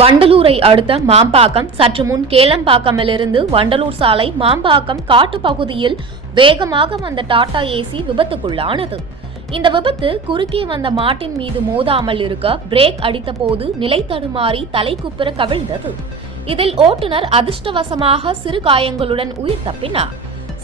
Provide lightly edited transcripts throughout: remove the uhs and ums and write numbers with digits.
வண்டலூரை அடுத்த மாம்பாக்கம் சற்று முன் கேளம்பாக்கமிலிருந்து வண்டலூர் சாலை மாம்பாக்கம் காட்டு பகுதியில் வேகமாக வந்த டாடா ஏசி விபத்துக்குள்ளானது. இந்த விபத்து குறுக்கே வந்த மாட்டின் மீது மோதாமல் இருக்க பிரேக் அடித்த போது நிலை தடுமாறி தலைக்குப்புற கவிழ்ந்தது. இதில் ஓட்டுநர் அதிர்ஷ்டவசமாக சிறு காயங்களுடன் உயிர் தப்பினார்.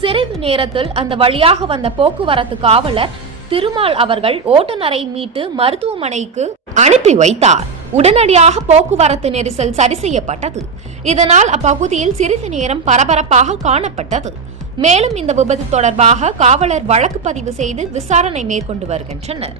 சிறிது நேரத்தில் அந்த வழியாக வந்த போக்குவரத்து காவலர் திருமால் அவர்கள் ஓட்டுநரை மீட்டு மருத்துவமனைக்கு அனுப்பி வைத்தார். உடனடியாக போக்குவரத்து நெரிசல் சரி செய்யப்பட்டது. இதனால் அப்பகுதியில் சிறிது நேரம் பரபரப்பாக காணப்பட்டது. மேலும் இந்த விபத்து தொடர்பாக காவலர் வழக்கு பதிவு செய்து விசாரணை மேற்கொண்டு வருகின்றனர்.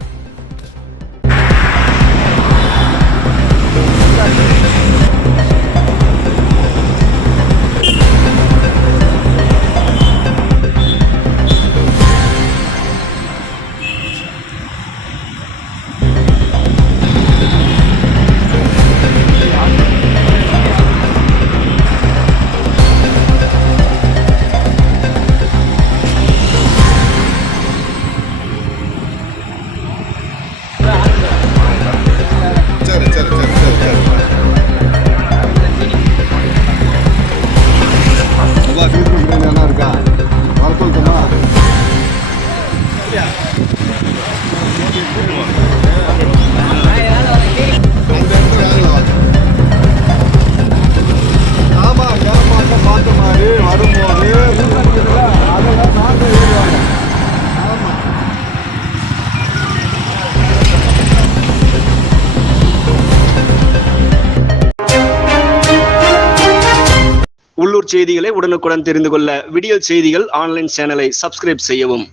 உள்ளூர் செய்திகளை உடனுக்குடன் தெரிந்து கொள்ள விடியல் செய்திகள் ஆன்லைன் சேனலை சப்ஸ்கிரைப் செய்யவும்.